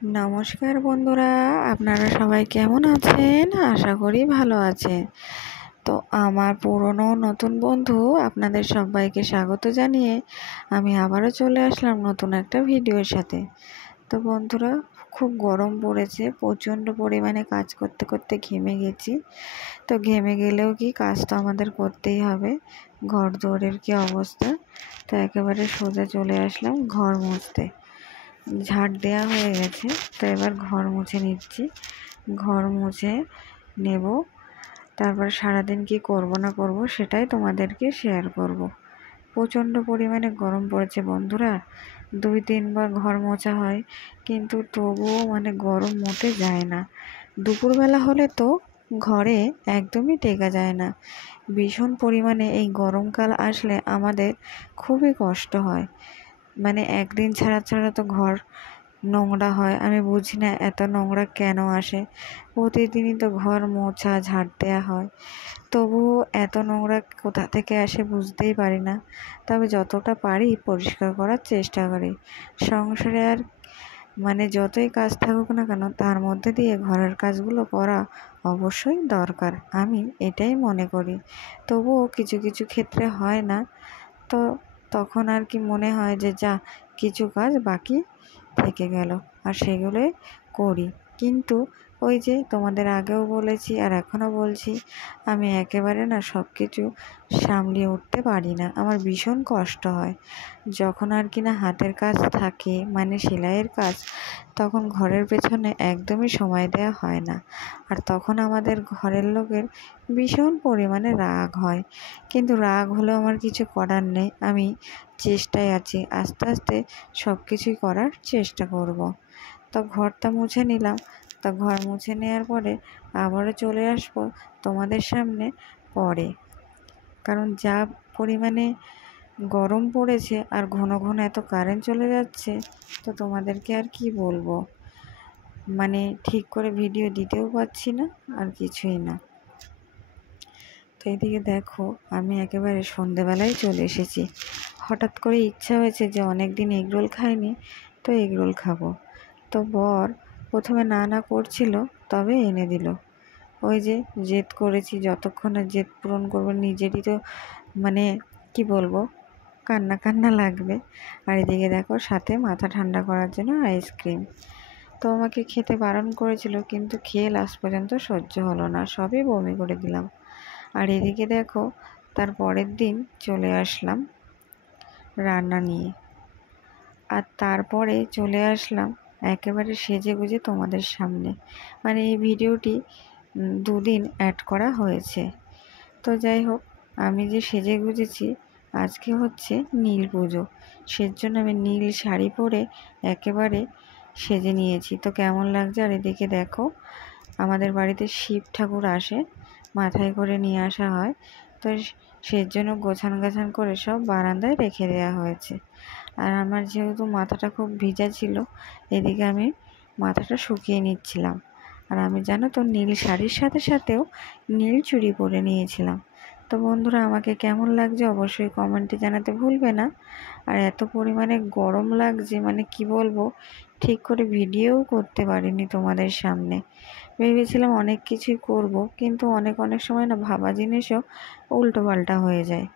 নমস্কার বন্ধুরা, আপনারা সবাই কেমন আছেন? আশা করি ভালো আছেন। তো আমার পুরনো নতুন বন্ধু আপনাদের সবাইকে স্বাগত জানিয়ে আমি আবারও চলে আসলাম নতুন একটা ভিডিওর সাথে। তো বন্ধুরা, খুব গরম পড়েছে, প্রচণ্ড পরিমাণে কাজ করতে করতে ঘেমে গেছি। তো ঘেমে গেলেও কি, কাজ তো আমাদের করতেই হবে। ঘর দুয়ারের কি অবস্থা, তো একেবারে সোজা চলে আসলাম ঘর মুছতে। ঝাড় দেওয়া হয়ে গেছে, তো এবার ঘর মুছে নিচ্ছি। ঘর মুছে নেব, তারপর সারাদিন কি করব না করব সেটাই তোমাদেরকে শেয়ার করব। প্রচণ্ড পরিমাণে গরম পড়েছে বন্ধুরা, 2-3 বার ঘর মোছা হয়, কিন্তু তবুও গরম মোটে যায় না। দুপুরবেলা হলে তো ঘরে একদমই টেকা যায় না। ভীষণ পরিমাণে এই গরমকাল আসলে আমাদের খুবই কষ্ট হয়। একদিন ছাড়া ছাড়া তো ঘর নোংরা হয়। আমি বুঝি না এত নোংরা কেন আসে। প্রতিদিনই তো ঘর মোছা ঝাড় দেওয়া হয়, তবুও এত নোংরা কোথা থেকে আসে বুঝতেই পারি না। তবে যতটা পারি পরিষ্কার করার চেষ্টা করি। সংসারে আর যতই কাজ থাকুক না কেন, তার মধ্যে দিয়ে ঘরের কাজগুলো করা অবশ্যই দরকার, আমি এটাই মনে করি। তবুও কিছু কিছু ক্ষেত্রে হয় না, তো তখন আর কি মনে হয় যে যা, কিছু কাজ বাকি থেকে গেল, আর সেগুলোই করি। কিন্তু ওই যে তোমাদের আগেও বলেছি আর এখনও বলছি, আমি একেবারে না সব কিছু সামলিয়ে উঠতে পারি না। আমার ভীষণ কষ্ট হয় যখন আর কি না হাতের কাজ থাকে, সেলাইয়ের কাজ, তখন ঘরের পেছনে একদমই সময় দেওয়া হয় না। আর তখন আমাদের ঘরের লোকের ভীষণ পরিমাণে রাগ হয়, কিন্তু রাগ হলেও আমার কিছু করার নেই। আমি চেষ্টায় আছি, আস্তে আস্তে সব কিছুই করার চেষ্টা করব। তো ঘরটা মুছে নিলাম। তো ঘর মুছে নেওয়ার পরে আবারও চলে আসবো তোমাদের সামনে পরে, কারণ যা পরিমাণে গরম পড়েছে আর ঘন ঘন এত কারেন্ট চলে যাচ্ছে, তো তোমাদেরকে আর কি বলবো, ঠিক করে ভিডিও দিতেও পারছি না আর কিছুই না। তো এদিকে দেখো, আমি একেবারে সন্ধেবেলায় চলে এসেছি। হঠাৎ করে ইচ্ছা হয়েছে যে অনেক দিন এগরোল খাইনি, তো এগরোল খাবো। তো বর প্রথমে না না করছিল, তবে এনে দিল। ওই যে জেদ করেছি, যতক্ষণ না জেদ পূরণ করবো নিজেরই তো কি বলবো, কান্না কান্না লাগবে। আর এদিকে দেখো, সাথে মাথা ঠান্ডা করার জন্য আইসক্রিম। তো আমাকে খেতে বারণ করেছিল, কিন্তু খেয়ে লাস্ট পর্যন্ত সহ্য হলো না, সবই বমি করে দিলাম। আর এদিকে দেখো, তার পরের দিন চলে আসলাম রান্না নিয়ে। আর তারপরে চলে আসলাম একেবারে সেজে গুজে তোমাদের সামনে। এই ভিডিওটি 2 দিন অ্যাড করা হয়েছে। তো যাই হোক, আমি যে সেজে গুজেছি, আজকে হচ্ছে নীল পুজো, সেজন্য আমি নীল শাড়ি পরে একেবারে সেজে নিয়েছি। তো কেমন লাগছে। আর এদিকে দেখো, আমাদের বাড়িতে শিব ঠাকুর আসে, মাথায় করে নিয়ে আসা হয়, তো সেজন্য গোছান গাছান করে সব বারান্দায় রেখে দেওয়া হয়েছে। আর আমার যেহেতু মাথাটা খুব ভিজা ছিল, এদিকে আমি মাথাটা শুকিয়ে নিচ্ছিলাম। আর আমি জানো তো, নীল শাড়ির সাথে সাথেও নীল চুড়ি পরে নিয়েছিলাম। তো বন্ধুরা, আমাকে কেমন লাগছে অবশ্যই কমেন্টে জানাতে ভুলবে না। আর এত পরিমাণে গরম লাগছে, কি বলবো, ঠিক করে ভিডিওও করতে পারিনি তোমাদের সামনে। ভেবেছিলাম অনেক কিছুই করব, কিন্তু অনেক সময় না ভাবা জিনিসও উল্টো পাল্টা হয়ে যায়।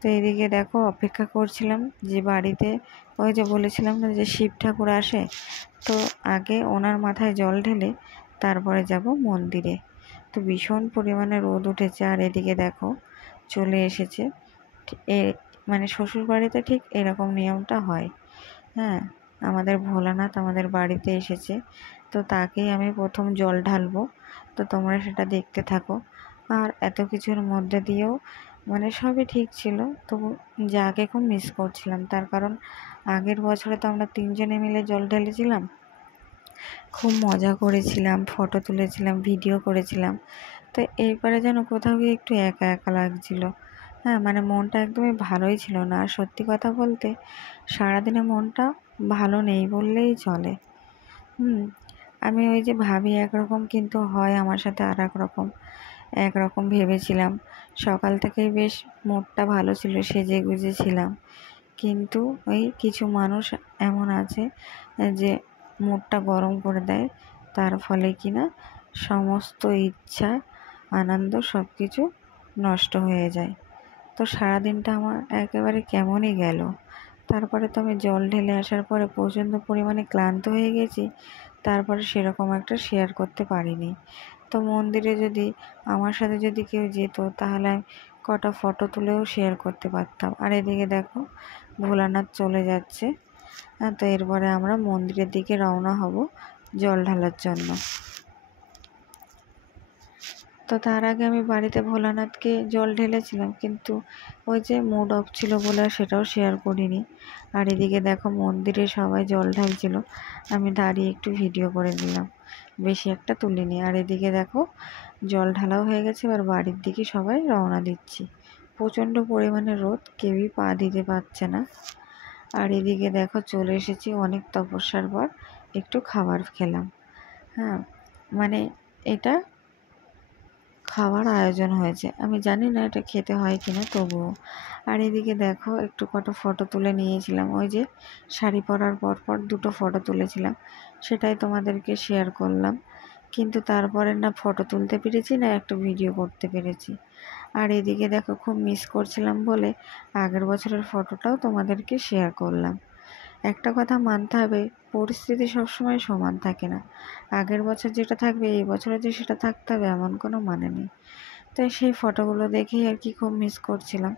তো এদিকে দেখো, অপেক্ষা করছিলাম যে বাড়িতে, ওই যে বলেছিলাম না যে শিব ঠাকুর আসে, তো আগে ওনার মাথায় জল ঢেলে তারপরে যাব মন্দিরে। তো ভীষণ পরিমাণে রোদ উঠেছে। আর এদিকে দেখো, চলে এসেছে এ শ্বশুর বাড়িতে ঠিক এরকম নিয়মটা হয়। হ্যাঁ, আমাদের ভোলানাথ আমাদের বাড়িতে এসেছে, তো তাকেই আমি প্রথম জল ঢালবো। তো তোমরা সেটা দেখতে থাকো। আর এত কিছুর মধ্যে দিয়েও সবই ঠিক ছিল, তবু যাকে খুব মিস করছিলাম। তার কারণ আগের বছরে তো আমরা 3জনে মিলে জল ঢেলেছিলাম, খুব মজা করেছিলাম, ফটো তুলেছিলাম, ভিডিও করেছিলাম। তো এইবারে যেন কোথাও গিয়ে একটু একা একা লাগছিল। হ্যাঁ, মনটা একদমই ভালোই ছিল না। আর সত্যি কথা বলতে, সারাদিনে মনটা ভালো নেই বললেই চলে। আমি ওই যে ভাবি একরকম, কিন্তু হয় আমার সাথে আর একরকম ভেবেছিলাম। সকাল থেকেই বেশ মুডটা ভালো ছিল, সেজে গুজে ছিলাম, কিন্তু ওই কিছু মানুষ এমন আছে যে মুডটা গরম করে দেয়, তার ফলে কিনা সমস্ত ইচ্ছা আনন্দ সব কিছু নষ্ট হয়ে যায়। তো সারাদিনটা আমার একেবারে কেমনই গেল। তারপরে তো আমি জল ঢেলে আসার পরে প্রচণ্ড পরিমাণে ক্লান্ত হয়ে গেছি, তারপরে সেরকম একটা শেয়ার করতে পারিনি। তো মন্দিরে যদি আমার সাথে যদি কেউ যেত তাহলে আমি কটা ফটো তুলেও শেয়ার করতে পারতাম। আর এদিকে দেখো ভোলানাথ চলে যাচ্ছে। তো এরপরে আমরা মন্দিরের দিকে রওনা হব জল ঢালার জন্য। তো তার আগে আমি বাড়িতে ভোলানাথকে জল ঢেলেছিলাম, কিন্তু ওই যে মুড অফ ছিল বলে সেটাও শেয়ার করিনি। আর এদিকে দেখো মন্দিরে সবাই জল ঢালছিল, আমি দাঁড়িয়ে একটু ভিডিও করে নিলাম, বেশি একটা তুলিনি। আর এদিকে দেখো জল ঢালাও হয়ে গেছে, এবার বাড়ির দিকে সবাই রওনা দিচ্ছি। প্রচণ্ড পরিমাণে রোদ, কেউই পা দিতে পারছে না। আর এদিকে দেখো চলে এসেছি অনেক তপস্যার পর, একটু খাবার খেলাম। হ্যাঁ, মানে এটা খাওয়ার আয়োজন হয়েছে, আমি জানি না এটা খেতে হয় কিনা, তবুও। আর এদিকে দেখো একটু কটা ফটো তুলে নিয়েছিলাম, ওই যে শাড়ি পরার পর দুটো ফটো তুলেছিলাম, সেটাই তোমাদেরকে শেয়ার করলাম। কিন্তু তারপরে না ফটো তুলতে পেরেছি না একটা ভিডিও করতে পেরেছি। আর এদিকে দেখো খুব মিস করছিলাম বলে আগের বছরের ফটোটাও তোমাদেরকে শেয়ার করলাম। একটা কথা মানতে হবে, পরিস্থিতি সবসময় সমান থাকে না। আগের বছর যেটা থাকবে এই বছরে যে সেটা থাকতে হবে এমন কোনো মানে নেই। তাই সেই ফটোগুলো দেখেই আর কি খুব মিস করছিলাম।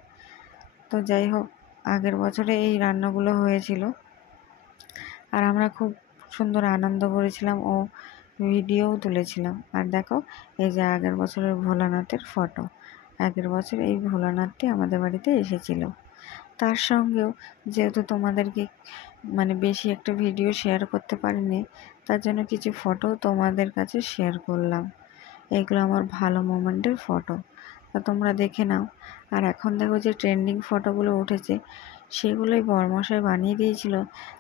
তো যাই হোক, আগের বছরে এই রান্নাগুলো হয়েছিল আর আমরা খুব সুন্দর আনন্দ করেছিলাম ও ভিডিওও তুলেছিলাম। আর দেখো এই যে আগের বছরের ভোলানাথের ফটো, আগের বছর এই ভোলানাথটি আমাদের বাড়িতে এসেছিল। তার সঙ্গেও যেহেতু তোমাদেরকে বেশি একটা ভিডিও শেয়ার করতে পারিনি, তার জন্য কিছু ফটো তোমাদের কাছে শেয়ার করলাম। এগুলো আমার ভালো মোমেন্টের ফটো, তা তোমরা দেখে নাও। আর এখন দেখো যে ট্রেন্ডিং ফটোগুলো উঠেছে সেগুলোই বরমশাই বানিয়ে দিয়েছিল,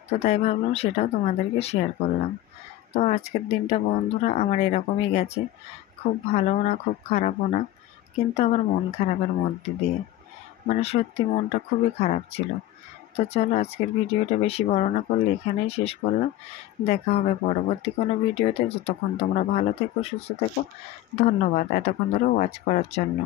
তো তাই ভাবলাম সেটাও তোমাদেরকে শেয়ার করলাম। তো আজকের দিনটা বন্ধুরা আমার এরকমই গেছে, খুব ভালোও না খুব খারাপও না, কিন্তু আবার মন খারাপের মধ্যে দিয়ে, সত্যি মনটা খুবই খারাপ ছিল। তো চলো আজকের ভিডিওটা বেশি বড় না করলে এখানেই শেষ করলাম। দেখা হবে পরবর্তী কোনো ভিডিওতে। যতক্ষণ তোমরা ভালো থেকো, সুস্থ থেকো। ধন্যবাদ এতক্ষণ ধরে ওয়াচ করার জন্য।